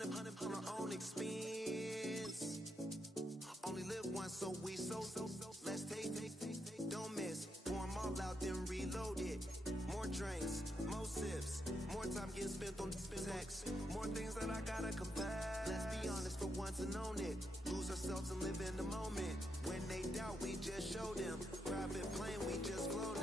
100 on our own expense. Only live once, so let's take, don't miss. Pour 'em all out, then reload it. More drinks, more sips, more time getting spent on text. More things that I gotta confess. Let's be honest for once and own it. Lose ourselves and live in the moment. When they doubt, we just show them. Private plane, we just float in.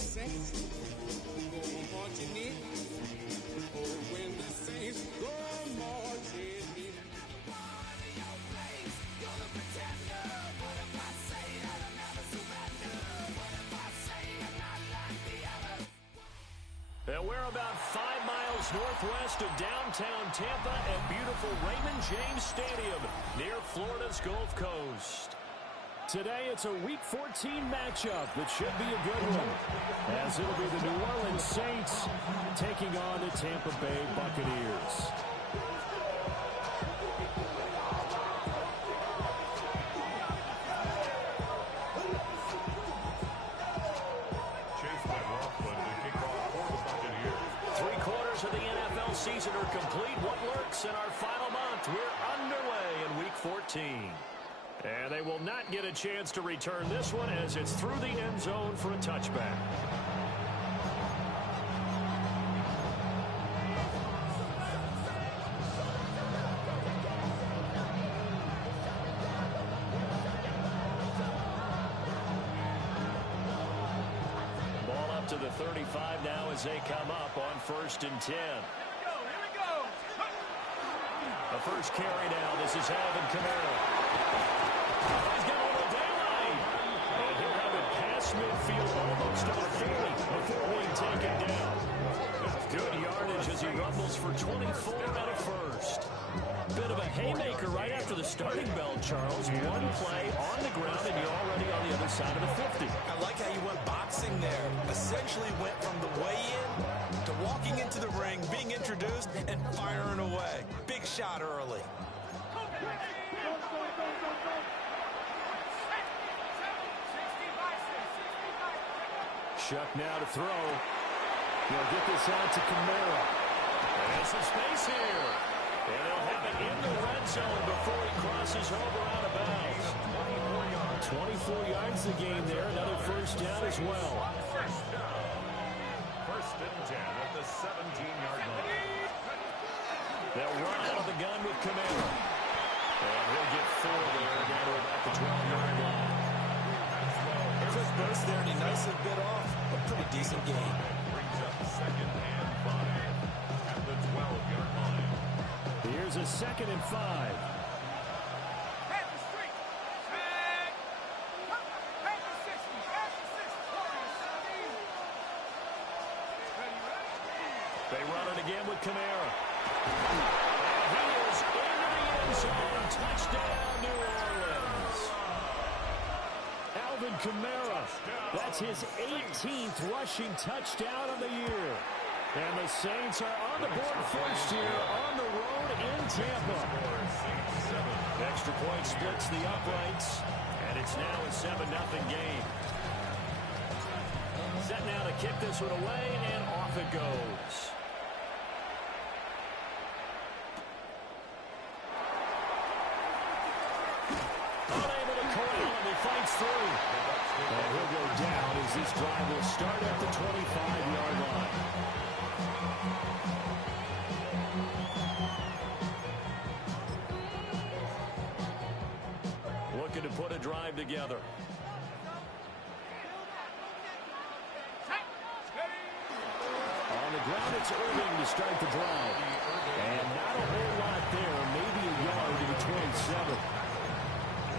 Saints go marching in. Oh, when the Saints go marching in. And we're about 5 miles northwest of downtown Tampa at beautiful Raymond James Stadium near Florida's Gulf Coast. Today, it's a Week 14 matchup that should be a good one, as it'll be the New Orleans Saints taking on the Tampa Bay Buccaneers. Three-quarters of the NFL season are complete. What lurks in our final month? We're underway in Week 14. And they will not get a chance to return this one as it's through the end zone for a touchback. Ball up to the 35 now as they come up on 1st and 10. The first carry now. This is Alvin Kamara. He's got all the daylight. And he'll have it past midfield almost to the 40 before being taken down. Good yardage as he rumbles for 24 and a first. Bit of a haymaker right after the starting bell, Charles. One play on the ground, and you're already on the other side of the 50. I like how you went boxing there. Essentially went from the weigh-in to walking into the ring, being introduced, and firing away. Big shot early. Shuck now to throw. He'll get this out to Kamara. There's some space here. And they'll have it in the red zone before he crosses over out of bounds. 24 yards the game there. Another first down as well. First and 10 at the 17-yard line. They'll run out of the gun with Kamara. And he'll get 4 there down to about the 12-yard line. Quick burst there, and he nicely bit off a pretty decent game. Brings up second and 5 at the 12-yard line. Here's a 2nd and 5. They run it again with Kamara. And he is into the end zone. Touchdown, New Orleans. Alvin Kamara. That's his 18th rushing touchdown of the year. And the Saints are on the board first here on the road in Tampa. Extra point splits the uprights. And it's now a 7-0 game. Set now to kick this one away, and off it goes. Unable to corral him, he fights through. And he'll go down as this drive will start at the 25-yard line. Looking to put a drive together. On the ground, it's Irving to start the drive. And not a whole lot there, maybe a yard to the 27.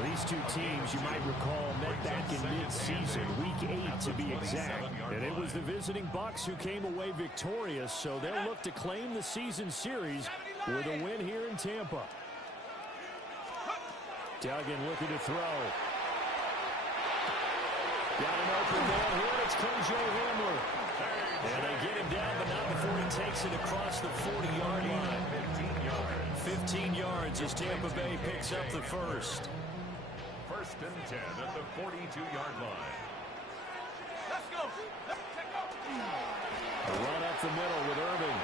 These two teams, you might recall, met back in mid-season, week 8 to be exact. And it was the visiting Bucs who came away victorious, so they'll look to claim the season series with a win here in Tampa. Duggan looking to throw. Got an open man here. It's KJ Hamler. And they get him down, but not before he takes it across the 40-yard line. 15 yards as Tampa Bay picks up the first. First and 10 at the 42-yard line. Let's go. A run up the middle with Irving.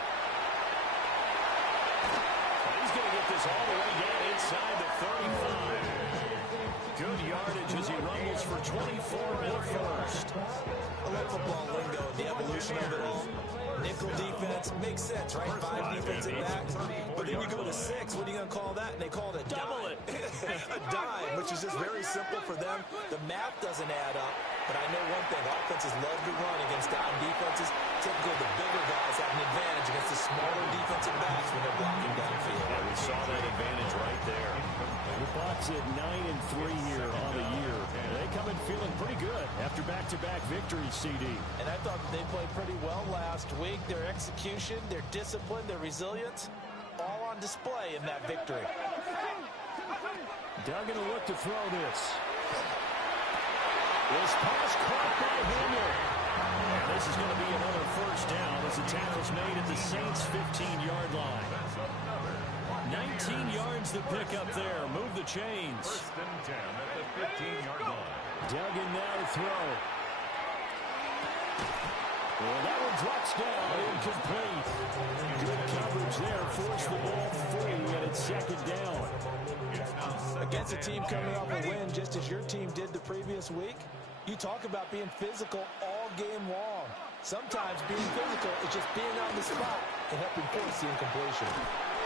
He's going to get this all the way down inside the 35. Good yardage as he rumbles for 24 in the first. I love football lingo, the evolution of it all. Nickel defense makes sense, right? 5 defensive backs. But then you go to 6. What are you going to call that? And they call it a Double dime. it. A dime, which is just very simple for them. The math doesn't add up. But I know one thing. Offenses love to run against dime defenses. Typically, the bigger guys have an advantage against the smaller defensive backs when they're blocking downfield. Yeah, we saw that advantage right there. The Bucs at 9-3 here on the year. They come in feeling pretty good after back-to-back victories, CD. And I thought that they played pretty well last week. Their execution, their discipline, their resilience, all on display in that victory. Duggan will look to throw this. This pass caught by Hamler. And this is going to be another first down as the tackle's made at the Saints' 15-yard line. 19 yards to pick up there. Move the chains. First and 10 at the 15-yard line. Duggan now to throw. Well, that one drops down, incomplete. Good coverage there, forced the ball free, and it's 2nd down. Against a team coming off a win, just as your team did the previous week, you talk about being physical all game long. Sometimes being physical is just being on the spot and helping force the incompletion.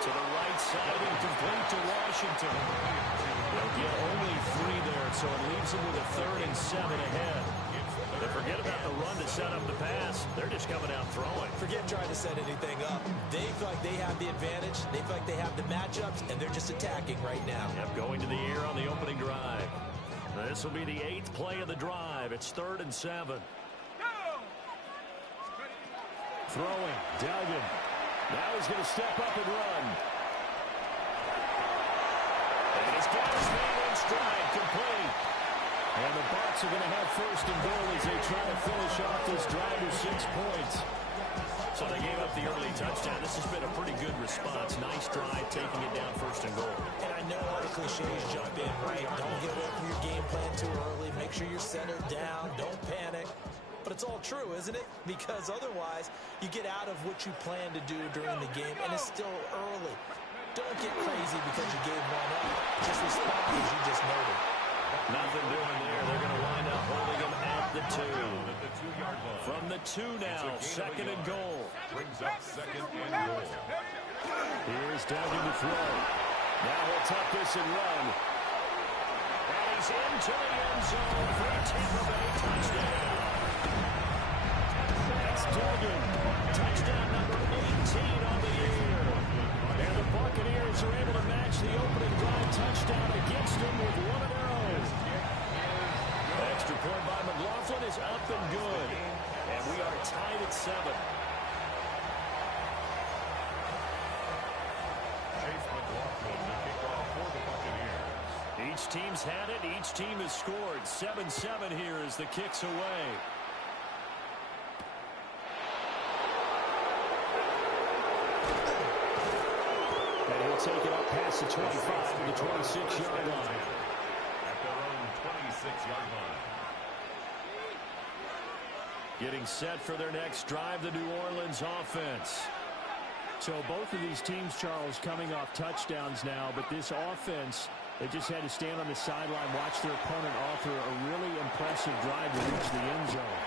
To the right side, incomplete to Washington. They'll get only 3 there, so it leaves them with a 3rd and 7 ahead. They forget about the run to set up the pass. They're just coming out throwing. Forget trying to set anything up. They feel like they have the advantage. They feel like they have the matchups, and they're just attacking right now. Yep, going to the air on the opening drive. This will be the 8th play of the drive. It's 3rd and 7. Throwing, Duggan. Now he's going to step up and run. And he's got his man in stride, complete. And the Bucs are going to have first and goal as they try to finish off this drive with 6 points. So they gave up the early touchdown. This has been a pretty good response. Nice drive, taking it down first and goal. And I know all the cliches jump in, right? Don't get away from your game plan too early. Make sure you're centered down. Don't panic. But it's all true, isn't it? Because otherwise, you get out of what you plan to do during the game, and it's still early. Don't get crazy because you gave one up. Just respond as you just noted. Nothing doing there. They're going to wind up holding him at the 2. From the 2 now, second and goal. Brings up second and goal. Here's Duggan to throw. Now he'll tuck this and run. And he's into the end zone for a Tampa Bay touchdown. That's Duggan. Touchdown number 18 on the year. And the Buccaneers are able to match the opening drive touchdown against them with one of their own. Extra point by McLaughlin is up and good. And we are tied at 7. Chase McLaughlin to kick off for the Buccaneers. Each team's had it. Each team has scored. 7-7 here as the kick's away. And he'll take it up past the 25 to the 26-yard line. At their own 26-yard line. Getting set for their next drive, the New Orleans offense. So both of these teams, Charles, coming off touchdowns now, but this offense, they just had to stand on the sideline, watch their opponent author a really impressive drive to reach the end zone.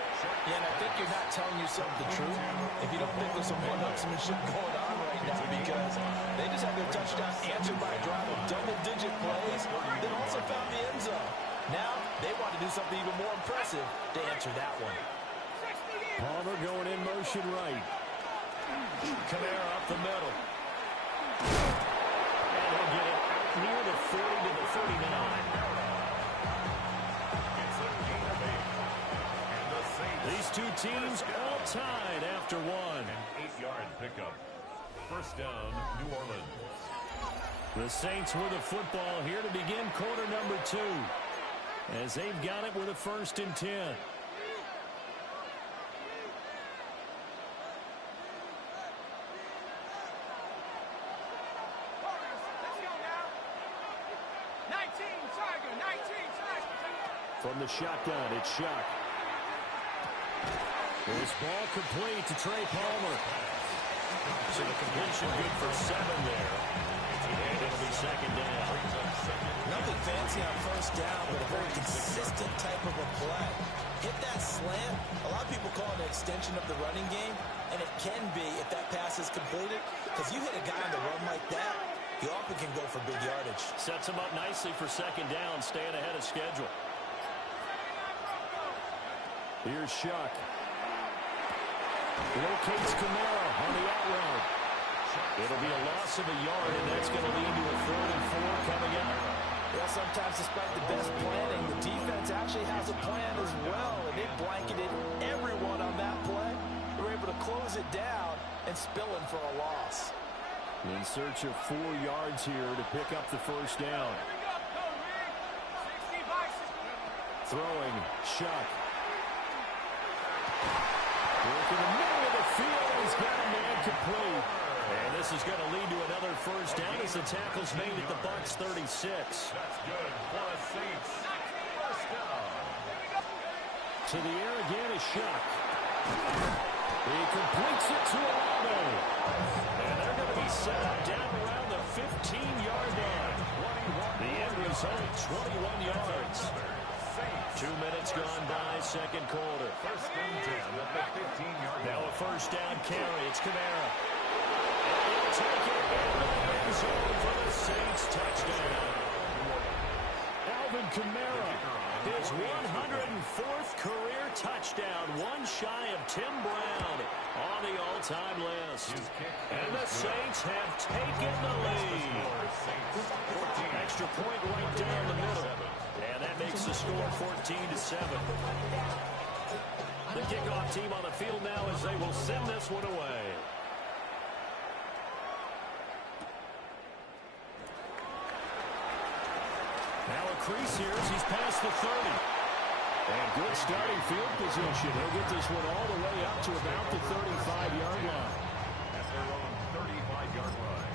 Yeah, and I think you're not telling yourself the truth if you don't think there's some one-upsmanship going on right now, because they just had their touchdown answered by a drive of double-digit plays that also found the end zone. Now they want to do something even more impressive to answer that one. Palmer going in motion right. Kamara up the middle. And he'll get it out near the 40 to the 39. It's a gain of 8. And the Saints. These two teams all tied after one. An 8-yard pickup. First down, New Orleans. The Saints with the football here to begin quarter number 2. As they've got it with a 1st and 10. From the shotgun, it's Shuck. This ball complete to Trey Palmer. So the completion good for 7 there. And it'll be second down. Nothing fancy on first down, but a very consistent type of a play. Hit that slant. A lot of people call it an extension of the running game, and it can be if that pass is completed, because you hit a guy on the run like that, he often can go for big yardage. Sets him up nicely for second down, staying ahead of schedule. Here's Shuck. Locates Kamara on the out route. It'll be a loss of a yard, and that's going to lead to a 3rd and 4 coming out. Well, sometimes despite the best planning, the defense actually has a plan as well, and they blanketed everyone on that play. They were able to close it down and spill in for a loss. In search of 4 yards here to pick up the first down. Throwing, Shuck. Work in the middle of the field. He's got a man complete. And this is going to lead to another first down as the tackle's made at the Bucs 36. That's good for the Saints. First down. To the air again is Shuck. He completes it to Alano. And they're going to be set up down around the 15-yard line. The end result, 21 yards. 2 minutes gone by, second quarter. First and 10 at the 15-yard line. Now a first down carry. It's Kamara. And he'll take it into the end zone for the Saints touchdown. Alvin Kamara, his 104th career touchdown, one shy of Tim Brown on the all-time list. And the Saints have taken the lead. Extra point right down the middle. And that makes the score 14-7. The kickoff team on the field now as they will send this one away. Now a crease here as he's past the 30. And good starting field position. He'll get this one all the way up to about the 35-yard line. At their own 35-yard line.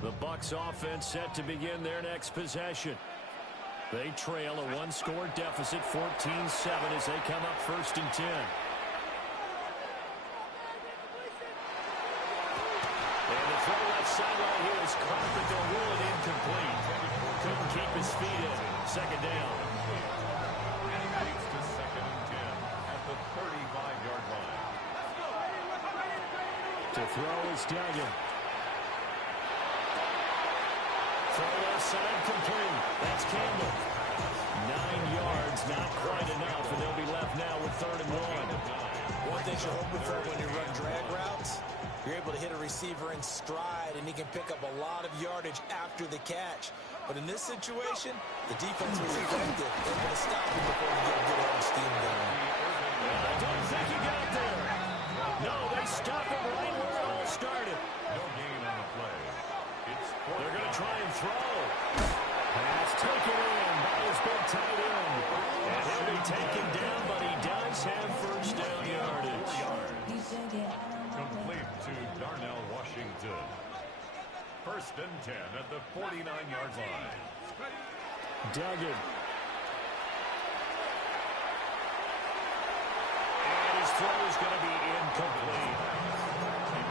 The Bucs offense set to begin their next possession. They trail a one-score deficit, 14-7, as they come up 1st and 10. And the throw left sideline here is caught, but they'll rule it incomplete. Couldn't keep his feet in. 2nd down. And he leads to 2nd and 10 at the 35-yard line. To throw is Duggan. Throw left side complete. That's Campbell. 9 yards, not quite enough, and they'll be left now with 3rd and 1. One thing you're hoping for when you run drag routes, you're able to hit a receiver in stride, and he can pick up a lot of yardage after the catch. But in this situation, the defense was effective. They're going to stop him before he gets a good head of steam going. I don't think he got there. No, they stop him right where it all started. No gain on the play. They're going to try and throw. Pass taken in by his big tight end. And he'll be taken down, but he does have 1st down yardage. Complete to Darnell Washington. 1st and 10 at the 49-yard line. Duggan. And his throw is going to be incomplete.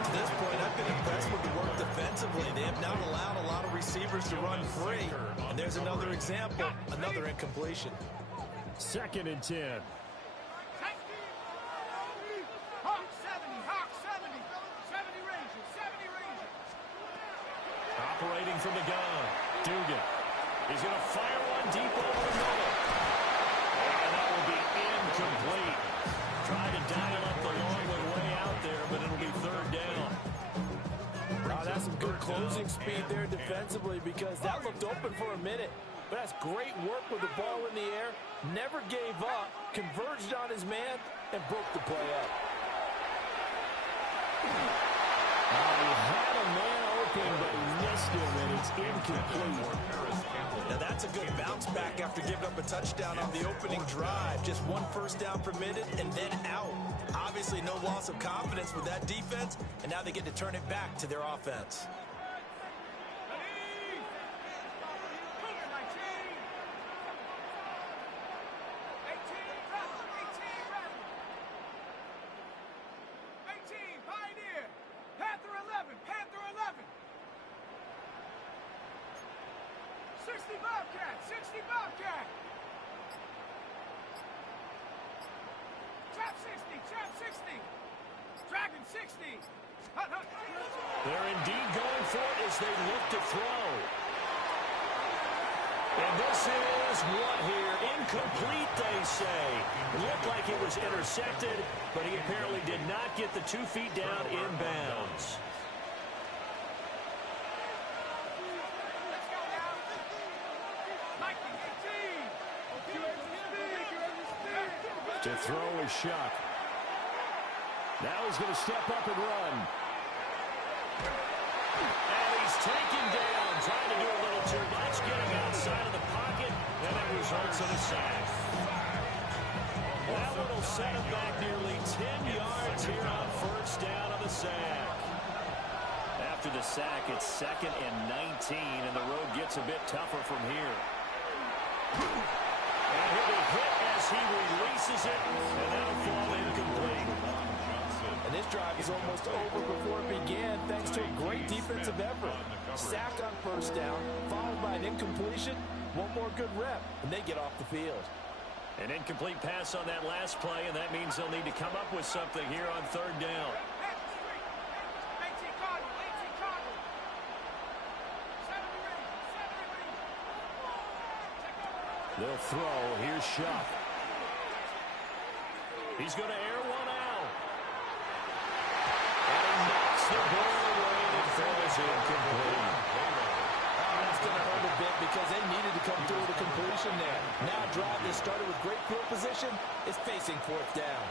To this point, I've been impressed with the work defensively. They have not allowed a lot of receivers to run free. And there's another example, another incompletion. 2nd and 10. Operating from the gun. Dugan. He's going to fire one deep over the middle. And that will be incomplete. Trying to dial up the long one way out there, but it'll be 3rd down. Wow, that's some good closing speed there defensively, because that looked open for a minute. But that's great work with the ball in the air. Never gave up, converged on his man, and broke the play up. He had a man open, but he missed him, and it's incomplete. Now that's a good bounce back after giving up a touchdown on the opening drive. Just 1 first down permitted and then out. Obviously no loss of confidence with that defense, and now they get to turn it back to their offense. They're indeed going for it as they look to throw. And this is what here? Incomplete, they say. It looked like it was intercepted, but he apparently did not get the 2 feet down in bounds. To throw is Shuck. Now he's going to step up and run. And he's taken down, trying to do a little too much, getting outside of the pocket, and it results in a sack. That one will set him back nearly 10 yards here on 1st down of the sack. After the sack, it's 2nd and 19, and the road gets a bit tougher from here. And he'll be hit as he releases it, and that'll fall incomplete. And this drive is almost over before it began, thanks to a great defensive effort. Sack on 1st down, followed by an incompletion. One more good rep, and they get off the field. An incomplete pass on that last play, and that means they'll need to come up with something here on 3rd down. They'll throw. Here's Shuck. He's going to air one out. And he knocks the ball away and throws incomplete. That's going to hurt a bit because they needed to come through with a completion there. Now a drive that started with great field position is facing 4th down.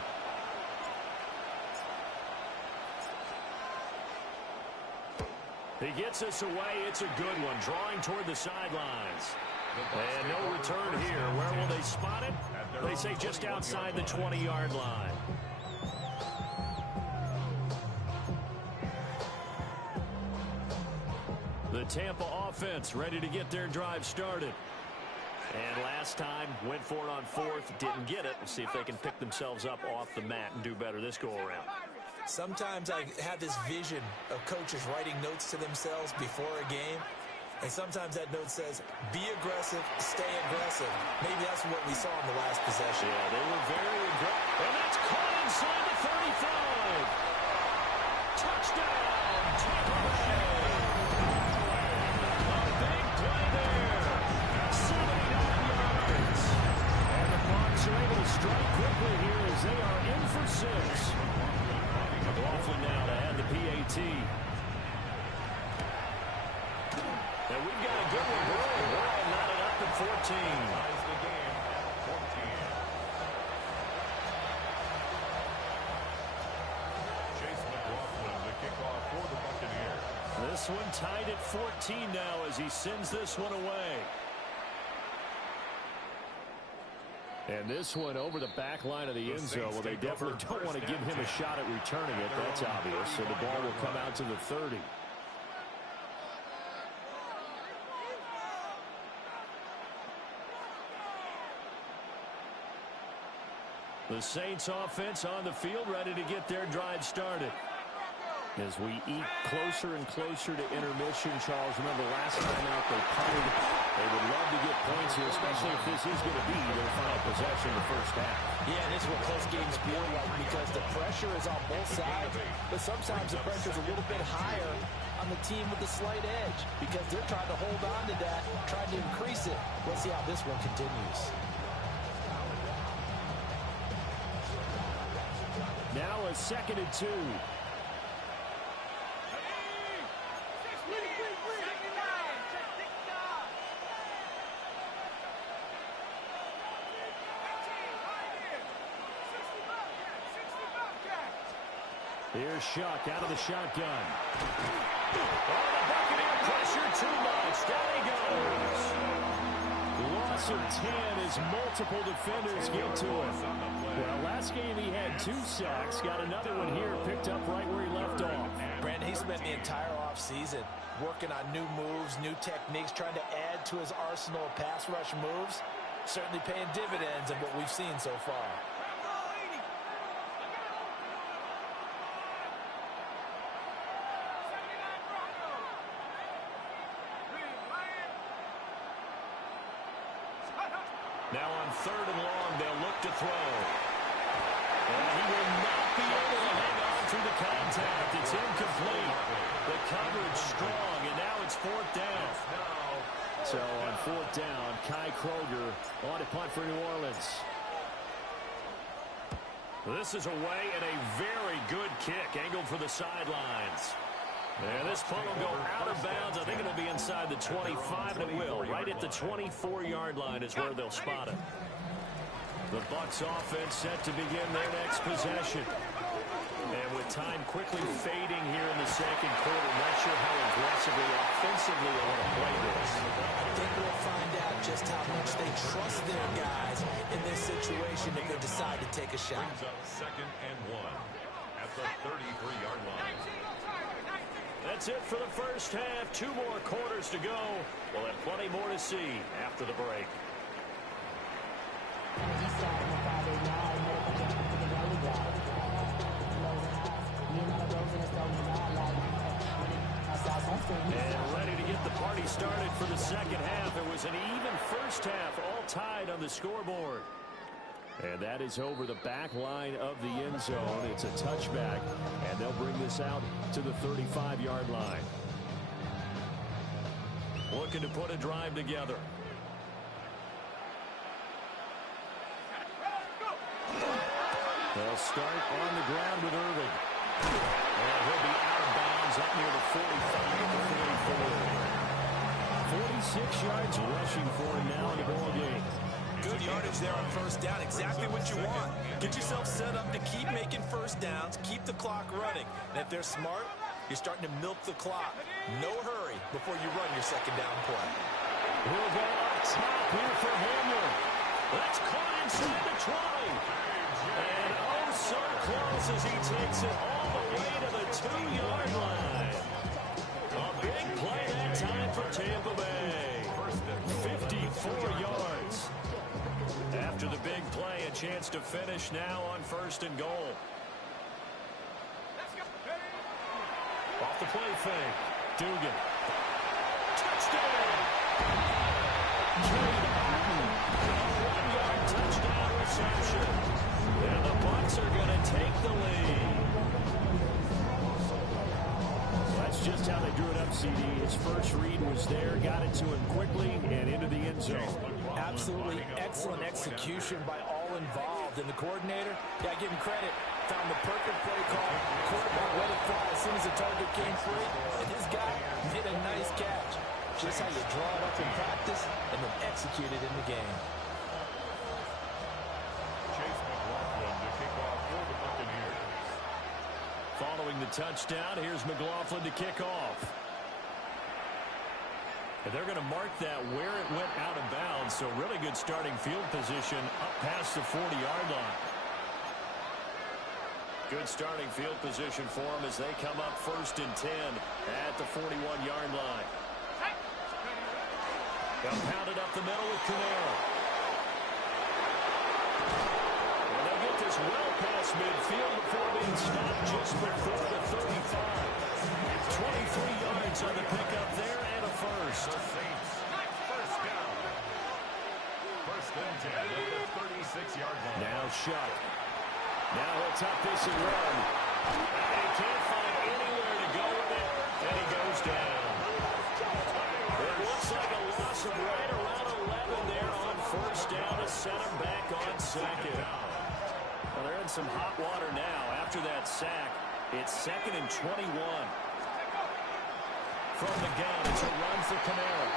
He gets us away. It's a good one. Drawing toward the sidelines. And no return here. Where will they spot it? They say just outside the 20-yard line. The Tampa offense ready to get their drive started. And last time, went for it on fourth, didn't get it. We'll see if they can pick themselves up off the mat and do better this go-around. Sometimes I have this vision of coaches writing notes to themselves before a game. And sometimes that note says, be aggressive, stay aggressive. Maybe that's what we saw in the last possession. Yeah, they were very aggressive. And that's caught inside the 35. Touchdown, Tampa Bay. A big play there. 79 yards. And the Bucs are able to strike quickly here as they are in for 6. Laughlin now to add the PAT. And we've got a good one going. We're all knotted up at 14. Ties the game at 14. Chase McLaughlin, the kickoff for the Buccaneers. This one tied at 14 now as he sends this one away. And this one over the back line of the end zone. Well, they definitely don't want to give him a shot at returning it. That's obvious. So the ball will come out to the 30. The Saints offense on the field ready to get their drive started. As we eat closer and closer to intermission, Charles, remember last time out they punted. They would love to get points here, especially if this is going to be their final possession in the first half. Yeah, and this is what close games feel like because the pressure is on both sides, but sometimes the pressure is a little bit higher on the team with the slight edge because they're trying to hold on to that, trying to increase it. Let's see how this one continues. Now a 2nd and 2. Here's Shuck out of the shotgun. Oh, the Buccaneer pressure too much. Down he goes. Loss of 10 as multiple defenders get to him. Well, last game he had 2 sacks. Got another one here picked up right where he left off. Brandon, he spent the entire offseason working on new moves, new techniques, trying to add to his arsenal of pass rush moves. Certainly paying dividends of what we've seen so far. Now on 3rd and long, they'll look to throw. And he will not be able to hang on through the contact. It's incomplete. The coverage strong, and now it's 4th down. So on 4th down, Kai Kroger on to punt for New Orleans. This is away and a very good kick, angled for the sidelines. And this punt will go out of bounds. I think it'll be inside the 25, and it will. Right at the 24-yard line is where they'll spot it. The Bucs offense set to begin their next possession. And with time quickly fading here in the 2nd quarter, not sure how aggressively, offensively they want to play this. I think we'll find out just how much they trust their guys in this situation if they decide to take a shot. Brings up 2nd and 1 at the 33-yard line. That's it for the first half. 2 more quarters to go. We'll have plenty more to see after the break. And ready to get the party started for the 2nd half. It was an even first half, all tied on the scoreboard. And that is over the back line of the end zone. It's a touchback, and they'll bring this out to the 35-yard line. Looking to put a drive together. They'll start on the ground with Irving. And he'll be out of bounds up near the 45 to the 44. 46 yards rushing for him now in the ball game. Good yardage there on 1st down. Exactly what you want. Get yourself set up to keep making 1st downs, keep the clock running. And if they're smart, You're starting to milk the clock. No hurry before you run your second down play. We'll go up top here for Hamler. That's caught inside the 20. And oh, so close as he takes it all the way to the 2-yard line. A big play that time for Tampa Bay. 54 yards. After the big play, a chance to finish now on 1st and goal. Off the play fake. Dugan. Touchdown! One-yard touchdown reception. And the Bucs are going to take the lead. That's just how they drew it up, CD. His first read was there, got it to him quickly, and into the end zone. Absolutely excellent execution by all involved. And the coordinator, yeah, give him credit, found the perfect play call. Quarterback let it fly as soon as the target came free. And this guy did a nice catch. Just how you draw it up in practice and then execute it in the game. Chase McLaughlin to kick off for the Buccaneers. Following the touchdown, here's McLaughlin to kick off. And they're going to mark that where it went out of bounds, so really good starting field position up past the 40-yard line. Good starting field position for them as they come up 1st and 10 at the 41-yard line. They'll pound it up the middle with Camara. And they'll get this well past midfield before being stopped just before the 35. 23 yards on the pickup there and a first. The Saints, first down. 1st and 10 at the 36-yard line. Now shot. Now he'll tuck this and run. And he can't find anywhere to go with it, and he goes down. It looks like a loss of right around 11 there on 1st down to send him back on 2nd. Well, they're in some hot water now. After that sack, it's 2nd and 21. From the gun, it's a run for Camara.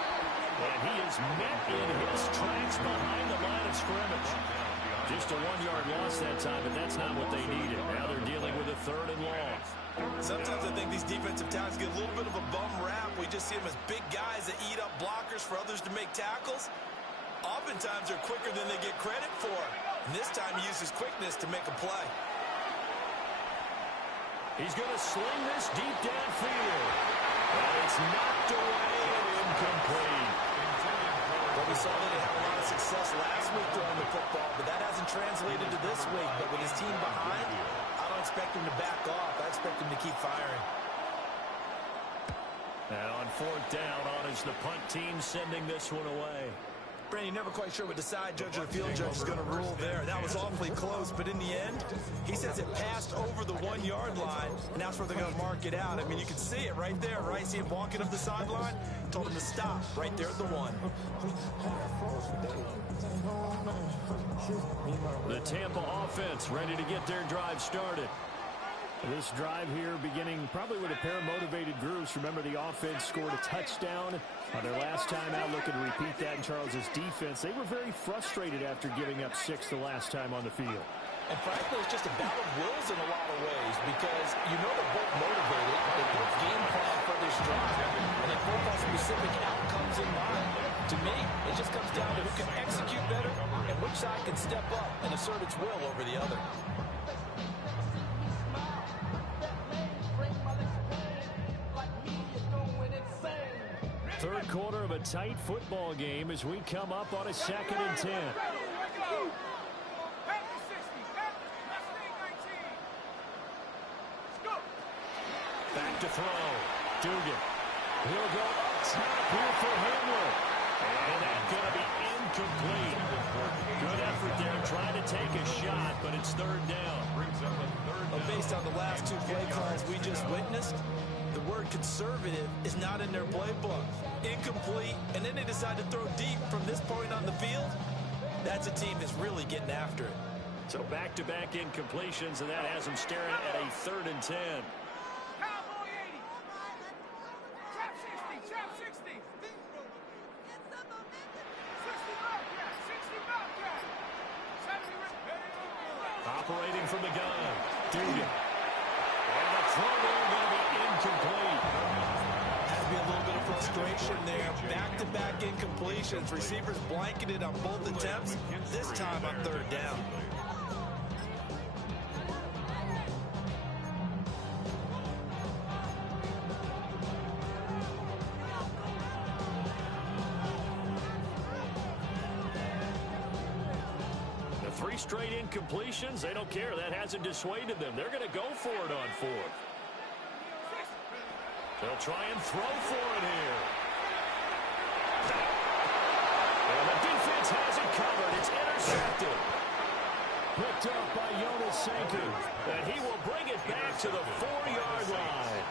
And he is met in his tracks behind the line of scrimmage. Just a 1-yard loss that time, but that's not what they needed. Now they're dealing with a 3rd and long. Sometimes I think these defensive tackles get a little bit of a bum rap. We just see them as big guys that eat up blockers for others to make tackles. Oftentimes they're quicker than they get credit for. And this time he uses quickness to make a play. He's going to sling this deep downfield. And it's knocked away and incomplete. Well, we saw that he had a lot of success last week throwing the football, but that hasn't translated to this week. But with his team behind, I don't expect him to back off. I expect him to keep firing. Now on 4th down on is the punt team sending this one away. Brandon, never quite sure what the side judge or the field judge is going to rule there. That was awfully close, but in the end, he says it passed over the 1-yard line, and that's where they're going to mark it out. I mean, you can see it right there, right? See him walking up the sideline? Told him to stop right there at the 1. The Tampa offense ready to get their drive started. This drive here beginning probably with a pair of motivated groups. Remember, the offense scored a touchdown on their last time out, looking to repeat that in Charles's defense. They were very frustrated after giving up 6 the last time on the field. And frankly, it's just a battle of wills in a lot of ways because you know they're both motivated. They both game plan for this drive, and they both have specific outcomes in mind. To me, it just comes down to who can execute better and which side can step up and assert its will over the other. Third quarter of a tight football game as we come up on a 2nd and 10. Back to throw. Dugan. He'll go up top here for Hamler. And that's going to be incomplete. Good effort there trying to take a shot, but it's 3rd down. Well, based on the last 2 play calls we just witnessed, the word conservative is not in their playbook. Incomplete, and then they decide to throw deep from this point on the field. That's a team that's really getting after it. So back-to-back incompletions, and that has them staring at a 3rd and 10. Operating from the gun. Dugan. And the throw there going to be incomplete. incompletions. Receivers blanketed on both attempts, this time on third down. The 3 straight incompletions, they don't care. That hasn't dissuaded them. They're going to go for it on 4th. They'll try and throw for it here. And the defense has it covered. It's intercepted. Picked up by Jonas Sanku. And he will bring it back to the 4-yard line.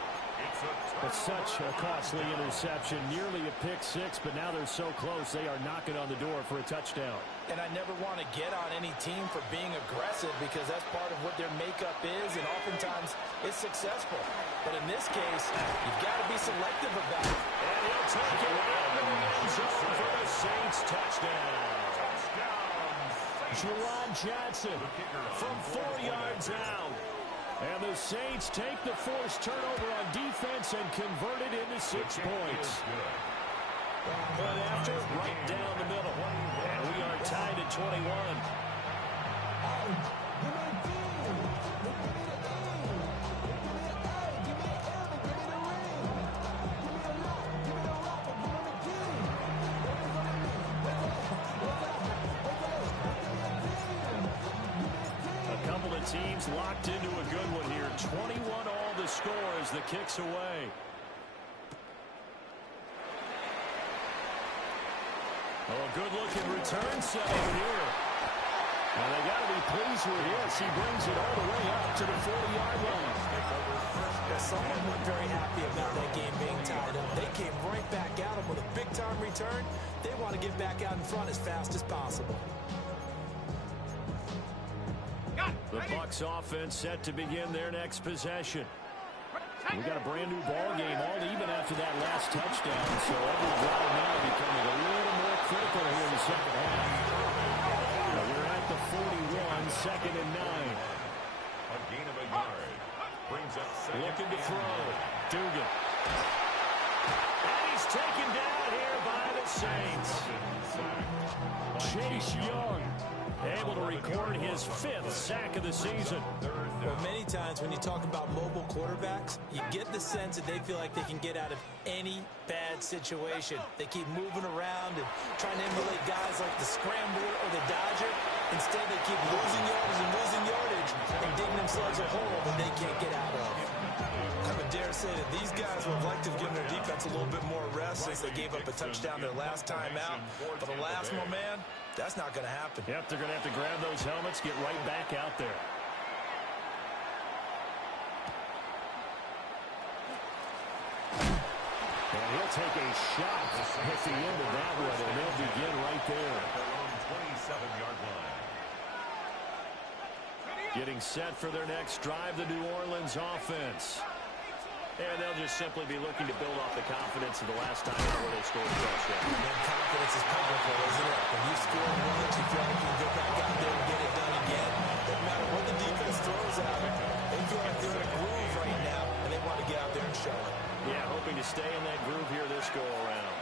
It's such a costly interception. Nearly a pick 6, but now they're so close they are knocking on the door for a touchdown. And I never want to get on any team for being aggressive because that's part of what their makeup is, and oftentimes it's successful. But in this case, you've got to be selective about it. And he'll take it out of the end zone for the Saints touchdown. Juwan Johnson from 4 yards out. And the Saints take the forced turnover on defense and convert it into 6 points. Point after, right down the middle. And we are tied at 21. Teams locked into a good one here. 21 all the score as the kick's away. Oh, good-looking return setting here. Now they got to be pleased with this. He brings it all the way up to the 40-yard line. Yeah, someone was very happy about that game being tied up. They came right back at him with a big-time return. They want to get back out in front as fast as possible. The Bucs offense set to begin their next possession. We got a brand new ball game, all even after that last touchdown. So every drive now becoming a little more critical here in the second half. We're at the 41, 2nd and 9. A gain of a yard. Brings up second. Looking to throw. Dugan. And he's taken down here by the Saints. Chase Young able to record his 5th sack of the season. Well, many times when you talk about mobile quarterbacks, you get the sense that they feel like they can get out of any bad situation. They keep moving around and trying to emulate guys like the Scrambler or the Dodger. Instead, they keep losing yards and losing yardage and digging themselves a hole that they can't get out of. I would dare say that these guys would like to have given their defense a little bit more rest since they gave up a touchdown their last time out. But alas, my man, that's not going to happen. Yep, they're going to have to grab those helmets, get right back out there. And he'll take a shot at the end of that one, and they'll begin right there. 27-yard line. Getting set for their next drive, the New Orleans offense. And they'll just simply be looking to build off the confidence of the last time before they scored a touchdown. And confidence is powerful, isn't it? When you score once, you feel like you can go back out there and get it done again. Doesn't matter what the defense throws at them. They feel like they're in a groove right now, and they want to get out there and show it. Yeah, hoping to stay in that groove here this go-around.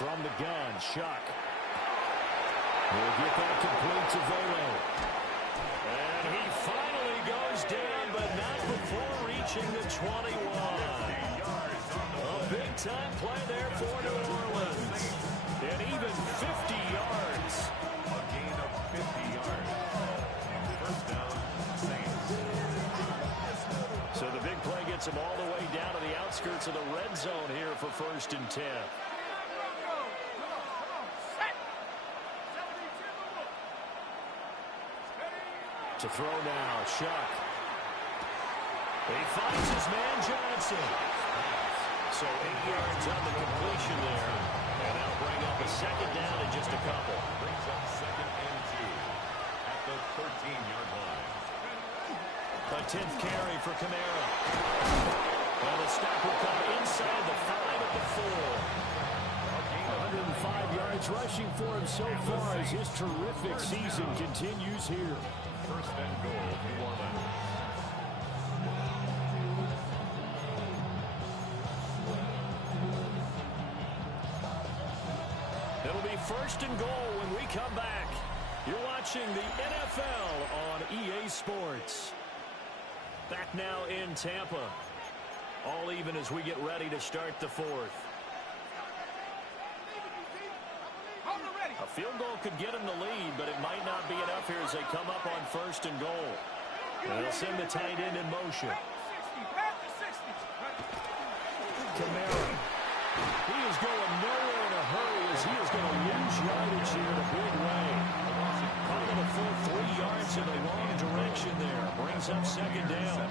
From the gun, Shuck. We'll get that complete to Velo. And he finally goes down, but not before reaching the 21. A big-time play there for New Orleans. And even 50 yards. A gain of 50 yards. First down, Saints. So the big play gets him all the way down to the outskirts of the red zone here for 1st and 10. To throw now, Shuck. He finds his man, Johnson. So 8 yards on the completion there. And that'll bring up a 2nd down in just a couple. Brings up 2nd and 2 at the 13-yard line. A 10th carry for Kamara. And the stop will come inside the 5 at the 4. 105 yards rushing for him so far as his terrific season continues here. 1st and goal, New Orleans. be first and goal when we come back. You're watching the NFL on EA Sports. Back now in Tampa. All even as we get ready to start the fourth. A field goal could get them the lead, but it might not be enough here as they come up on first and goal. They'll send the tight end in motion. Kamara. He is going nowhere in a hurry as he is going to lose yardage here in a big way. Calling a full 3 yards in the wrong direction there. Brings up second down.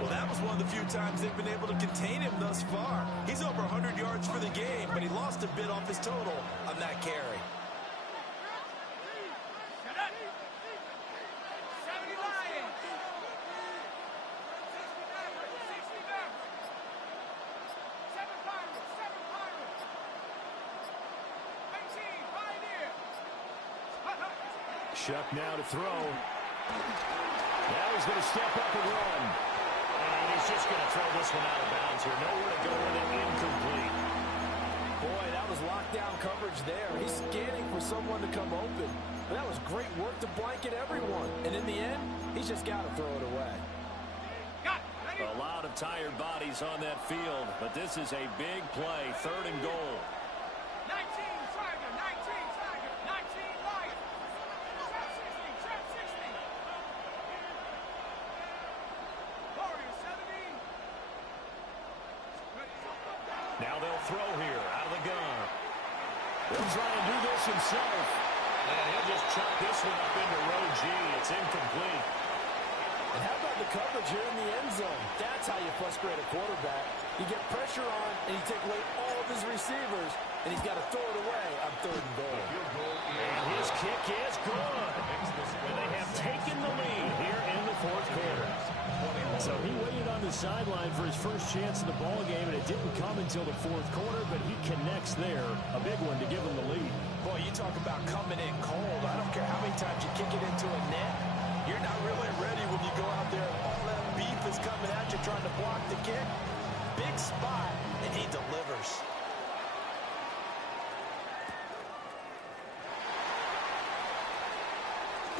Well, that was one of the few times they've been able to contain him thus far. He's over 100 yards for the game, but he lost a bit off his total on that carry. Chuck now to throw. Now he's going to step up and run. And he's just going to throw this one out of bounds here. Nowhere to go with it. Incomplete. Boy, that was lockdown coverage there. He's scanning for someone to come open. But that was great work to blanket everyone. And in the end, he's just got to throw it away. A lot of tired bodies on that field. But this is a big play. Third and goal. 19 Tiger, 19 Tiger, 19 Lion. Trap 60, trap 60. Warrior 70. Now they'll throw here out of the gun. He'll try and do this himself. And he'll just chuck this one up into row G. It's incomplete. And how about the coverage here in the end zone? That's how you frustrate a quarterback. You get pressure on, and you take away all of his receivers, and he's got to throw it away on third and goal. And his kick is good. And they have taken the lead here in the fourth quarter. So he waited on the sideline for his first chance in the ball game, and it didn't come until the fourth quarter, but he connects there. A big one to give him the lead. Boy, you talk about coming in cold. I don't care how many times you kick it into a net. You're not really ready when you go out there and all that beef is coming at you trying to block the kick. Big spot, and he delivers.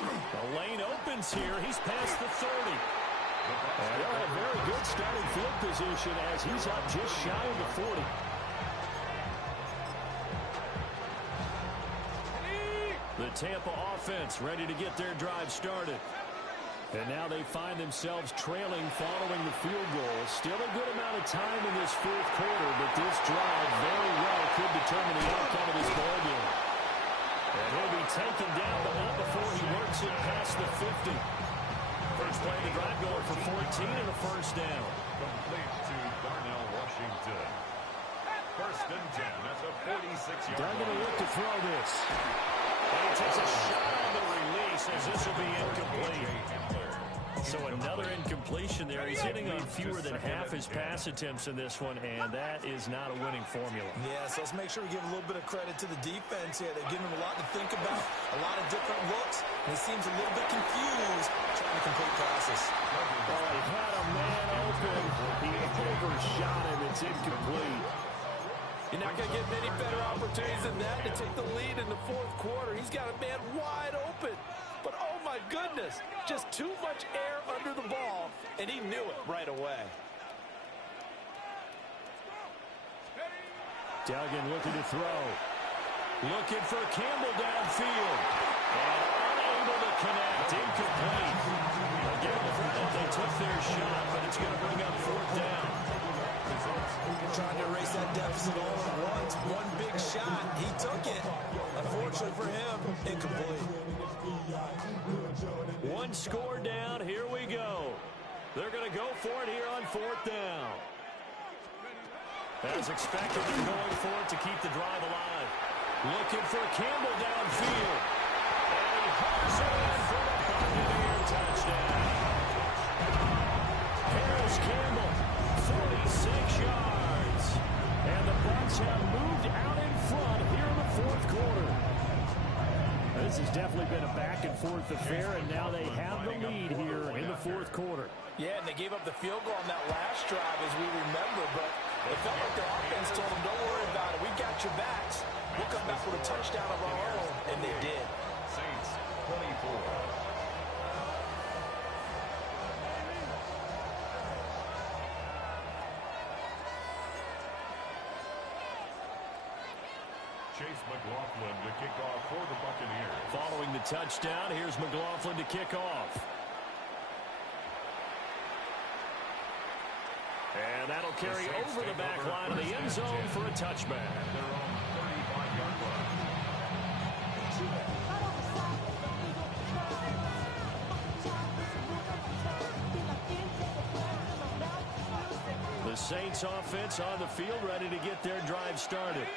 The lane opens here. He's past the 30. And he'll have very good starting field position as he's up just shy of the 40. The Tampa offense ready to get their drive started. And now they find themselves trailing following the field goal. Still a good amount of time in this fourth quarter, but this drive very well could determine the outcome of this ball game. And he'll be taken down, but not before he works it past the 50. First play of the drive going for 14 and a first down. Complete to Darnell Washington. First and 10 at the 46-yard line. Duggan will look to throw this. And he takes a shot on the release as this will be incomplete. So another incompletion there. He's hitting on fewer than half his pass attempts in this one, and that is not a winning formula. Yeah, so let's make sure we give a little bit of credit to the defense here. They're giving him a lot to think about, a lot of different looks, and he seems a little bit confused trying to complete passes. Oh, he had a man open. He overshot him. It's incomplete. You're not going to get many better opportunities than that to take the lead in the fourth quarter. He's got a man wide open. But, oh, my goodness, just too much air under the ball, and he knew it right away. Duggan looking to throw. Looking for Campbell downfield. And unable to connect. Incomplete. Again, they took their shot, but it's going to bring up fourth down. Trying to erase that deficit all at once. One big shot. He took it. Unfortunately for him, incomplete. One score down. Here we go. They're going to go for it here on fourth down. As expected, they're going for it to keep the drive alive. Looking for Campbell downfield. And he hooks it in for the Buccaneer touchdown. Harris Campbell, 46 yards. And the Bucs have moved out in front here in the fourth quarter. This has definitely been a back-and-forth affair, and now they have the lead here in the fourth quarter. Yeah, and they gave up the field goal on that last drive, as we remember, but it felt like their offense told them, don't worry about it, we've got your backs. We'll come back with a touchdown of our own, and they did. Saints 24. Chase McLaughlin to kick off for the Buccaneers. Following the touchdown, here's McLaughlin to kick off. And that'll carry over the back line of the end zone for a touchback. Their own 35-yard line. The Saints offense on the field, ready to get their drive started.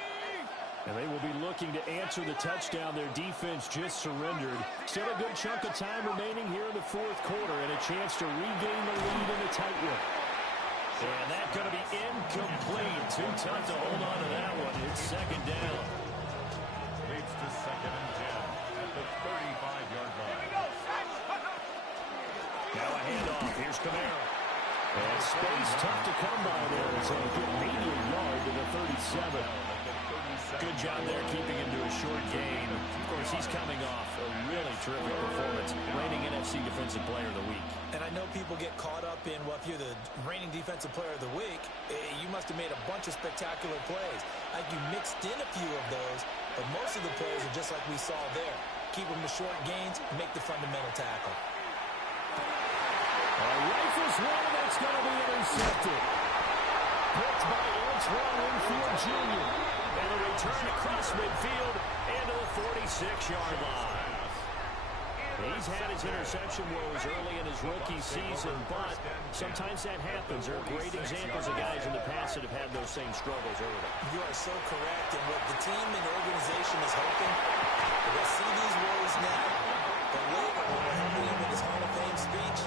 And they will be looking to answer the touchdown their defense just surrendered. Still a good chunk of time remaining here in the fourth quarter and a chance to regain the lead in the tight one. And that's going to be incomplete. Too tough to hold on to that one. It's second down. Leads to 2nd and 10 at the 35-yard line. Now a handoff. Here's Camara. And space tough to come by there. It's a good medium yard to the 37. Good job there keeping him to a short gain. Of course, he's coming off a really terrific performance. Reigning NFC Defensive Player of the Week. And I know people get caught up in, well, if you're the reigning Defensive Player of the Week, you must have made a bunch of spectacular plays. Like you mixed in a few of those, but most of the plays are just like we saw there. Keep them to short gains, make the fundamental tackle. Rifles one, that's going to be intercepted. Picked by Antoine Winfield Jr. And a return across midfield into the 46-yard line. He's had his interception woes early in his rookie season, but sometimes that happens. There are great examples of guys in the past that have had those same struggles early. You are so correct, and what the team and organization is hoping, we'll see these woes now, but later when we're helping him with his Hall of Fame speech,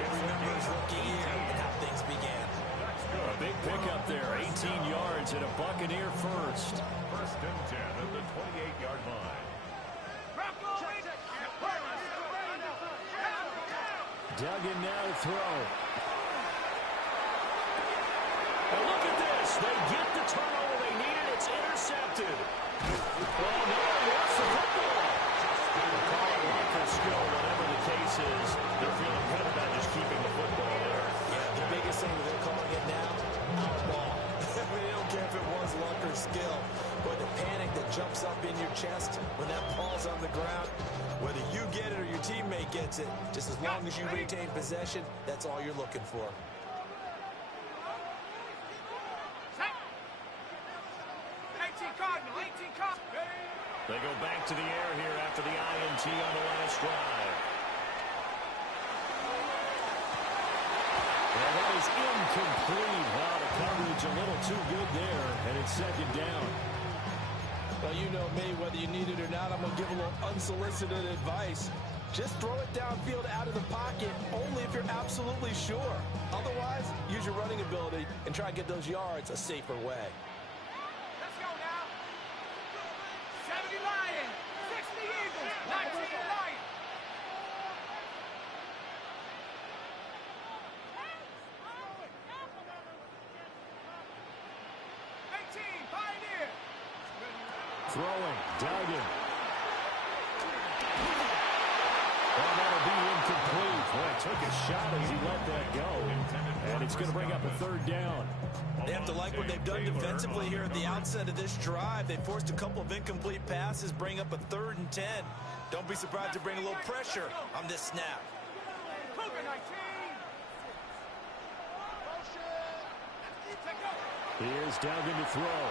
he'll remember his rookie year and how things began. A big pickup there, 18 yards and a Buccaneer first. 1st and 10 at the 28-yard line. Duggan now to throw. And look at this. They get the turnover they needed. It's intercepted. Well, no one wants the football. They're calling marker skill, whatever the case is. They're feeling good about just keeping the football there. Yeah, the biggest thing that they're calling it now, outlaw. They don't care if it was luck or skill. But the panic that jumps up in your chest when that ball's on the ground, whether you get it or your teammate gets it, just as long as you retain possession, that's all you're looking for. They go back to the air here after the INT on the last drive. Well, that is incomplete. Wow, the coverage a little too good there, and it's second down. Well, you know me, whether you need it or not, I'm going to give a little unsolicited advice. Just throw it downfield out of the pocket, only if you're absolutely sure. Otherwise, use your running ability and try to get those yards a safer way. Let's go now. 70 Lions, 60 Eagles, 19 Lions. Pioneer. Throwing, Duggan. Well, that'll be incomplete. Boy, took a shot as he let that go. And it's going to bring up a third down. They have to like what they've done defensively here at the outset of this drive. They forced a couple of incomplete passes, bring up a 3rd and 10. Don't be surprised to bring a little pressure on this snap. Cougar 19. Here's Duggan to throw.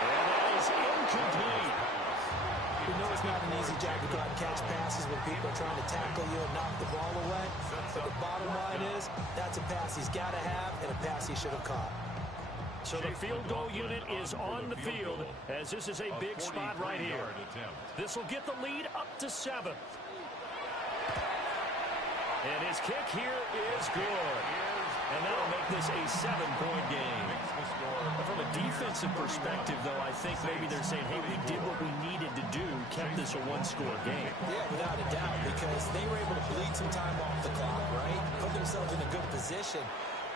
And that is incomplete. You know it's not an easy job to go out and catch passes when people are trying to tackle you and knock the ball away. But the bottom line is, that's a pass he's got to have and a pass he should have caught. So the field goal unit is on the field as this is a big spot right here. This will get the lead up to 7. And his kick here is good. And that'll make this a 7-point game. From a defensive perspective, though, I think maybe they're saying, hey, we did what we needed to do, kept this a 1-score game. Yeah, without a doubt, because they were able to bleed some time off the clock, right? Put themselves in a good position,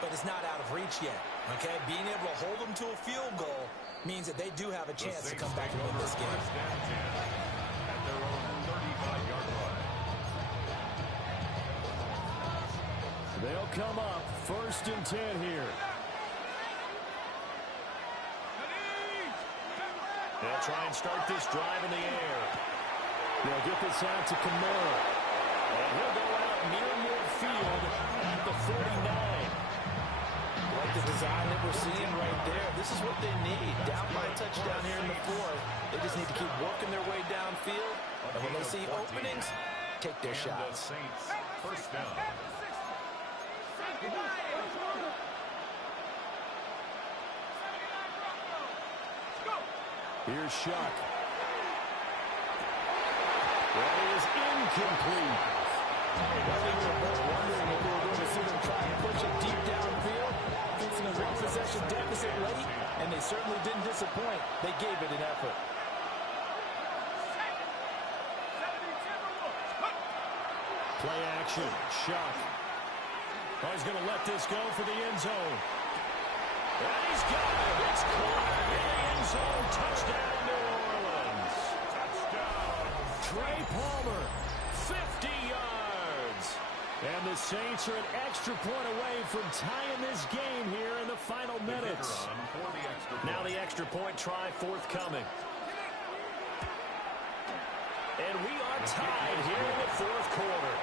but it's not out of reach yet. Okay, being able to hold them to a field goal means that they do have a chance to come back and win this game. At their own 35-yard line. They'll come up 1st and 10 here. They'll try and start this drive in the air. They'll get this out to Kamara. And he'll go out near midfield at the 49. Like the design that we're seeing right there, this is what they need. Down by a touchdown here in the 4th. They just need to keep working their way downfield. And when they see openings, take their shots. Saints, 1st down. Here's Shuck. That is incomplete. Well, we were both wondering if we were going to see them try and push it deep downfield, facing a one-possession deficit late, and they certainly didn't disappoint. They gave it an effort. Play action. Shuck. Oh, he's going to let this go for the end zone. And he's got it. It's caught in the end zone. Touchdown, New Orleans. Touchdown. Trey Palmer, 50 yards. And the Saints are an extra point away from tying this game here in the final minutes. Now the extra point try forthcoming. And we are tied here in the 4th quarter.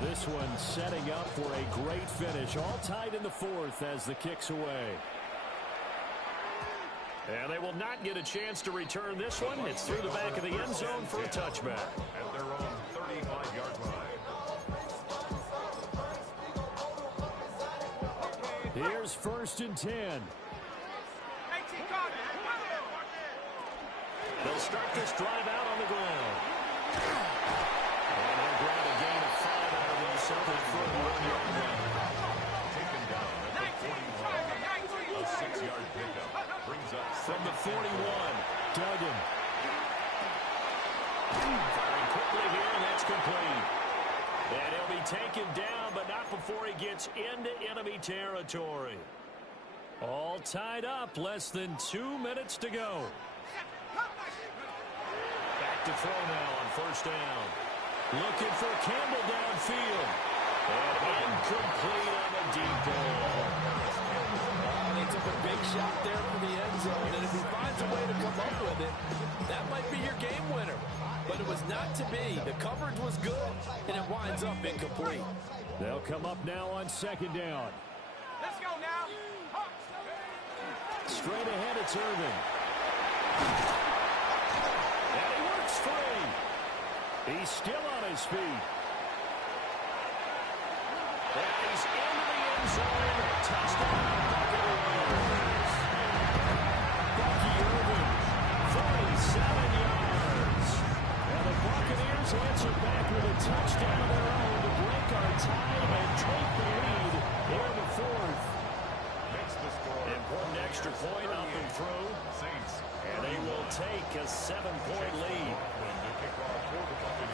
This one setting up for a great finish. All tied in the 4th as the kick's away. And they will not get a chance to return this one. It's through the back of the end zone for a touchback. At their own 35-yard line. Here's 1st and 10. They'll start this drive out on the ground. And they'll grab a gain of 5 out of the second from 1-yard line. Taken down at the 41. A 6-yard pickup. Brings up From the 41, Duggan. Firing quickly here, and that's complete. And he'll be taken down, but not before he gets into enemy territory. All tied up, less than 2 minutes to go. Back to throw now on 1st down. Looking for Campbell downfield. And incomplete on the deep ball. They took a big shot there for the end zone, and if he finds a way to come up with it, that might be your game winner. But it was not to be. The coverage was good, and it winds up incomplete. They'll come up now on 2nd down. Let's go now. Straight ahead, it's Irvin. And he works free. He's still on his feet. And he's into the end zone. Touchdown, Buccaneers. Bucky Irvin, 47 yards. And the Buccaneers answer back with a touchdown of their own to break our tie and take the lead here in the 4th. Important extra point up and through. And they will take a 7-point lead.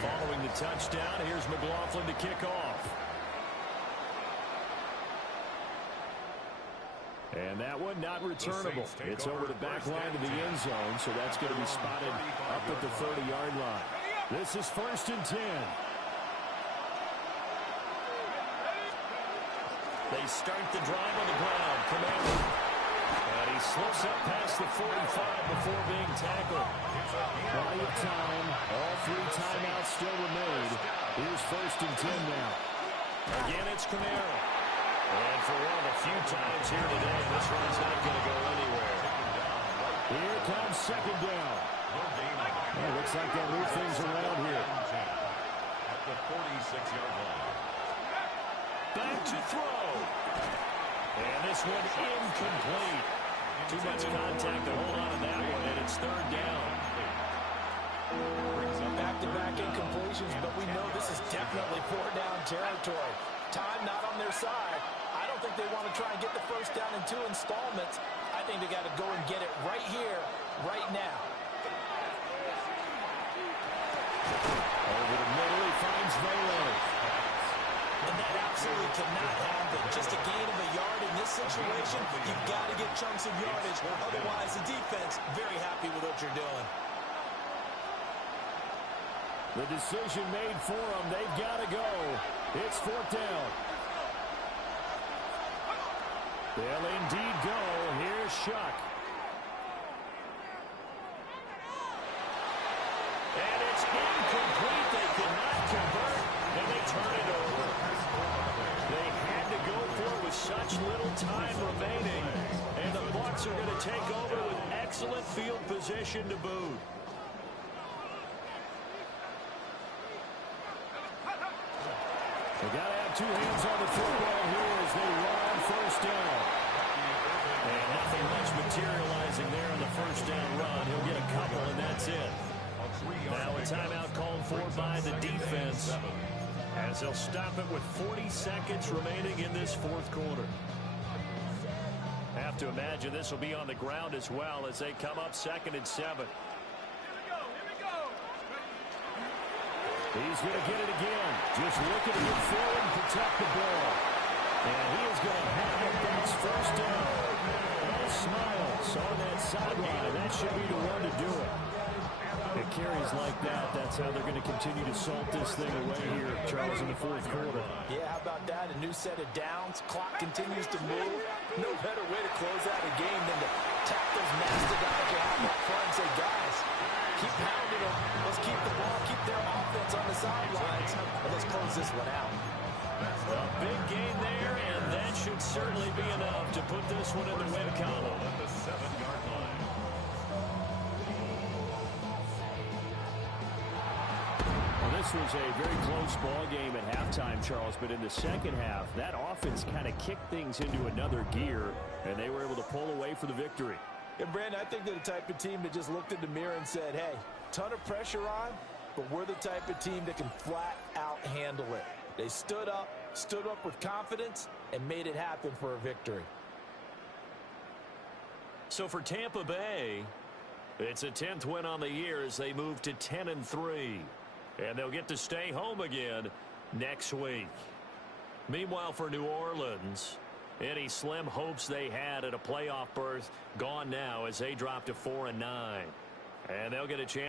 Following the touchdown, here's McLaughlin to kick off. And that one not returnable. It's over the back line of the end zone, so that's going to be spotted up at the 30-yard line. This is 1st and 10. They start the drive on the ground. Commander. And he slips up past the 45 before being tackled. Plenty of time. All 3 timeouts still remain. Here's 1st and 10 now. Again, it's Kamara. And for one of the few times here today, this one's not going to go anywhere. Here comes 2nd down. Well, looks like they'll move things around here. At the 46-yard line. Back to throw. And this one incomplete. Too much contact to hold on to that one, and it's 3rd down. Back-to-back incompletions, but we know this is definitely 4-down territory. Time not on their side. I don't don't think they want to try and get the first down in 2 installments. I think they got to go and get it right here, right now. Over the middle, he finds Vela. And that absolutely cannot happen. Just a gain of a yard in this situation, you've got to get chunks of yardage. Otherwise, the defense, very happy with what you're doing. The decision made for them. They've got to go. It's 4th down. They'll indeed go. Here's Shuck. And it's incomplete. They cannot convert, and they turn it over. They had to go for it with such little time remaining, and the Bucs are going to take over with excellent field position to boot. They got to have 2 hands on the football here as they run 1st down. And nothing much materializing there on the 1st down run. He'll get a couple, and that's it. Now a timeout called for by the defense as they'll stop it with 40 seconds remaining in this 4th quarter. Have to imagine this will be on the ground as well as they come up 2nd and 7. He's going to get it again. Just looking to get forward and protect the ball. And he is going to have it. That's 1st down. All smiles on that sideline. That should be the one to do it. It carries like that. That's how they're going to continue to salt this thing away here, Charles, in the 4th quarter. Yeah, how about that? A new set of downs. Clock continues to move. No better way to close out a game than to tap those mastodons you have up front and say, guys, keep pounding them. Let's keep the ball, keep their offense on the sidelines, and let's close this one out. A big gain there, and that should certainly be enough to put this one in the win column. At the 7-yard line. Well, this was a very close ball game at halftime, Charles, but in the second half, that offense kind of kicked things into another gear, and they were able to pull away for the victory. And, Brandon, I think they're the type of team that just looked in the mirror and said, hey, ton of pressure on, but we're the type of team that can flat out handle it. They stood up with confidence, and made it happen for a victory. So for Tampa Bay, it's a 10th win on the year as they move to 10-3. And they'll get to stay home again next week. Meanwhile, for New Orleans, any slim hopes they had at a playoff berth gone now as they drop to 4-9. And they'll get a chance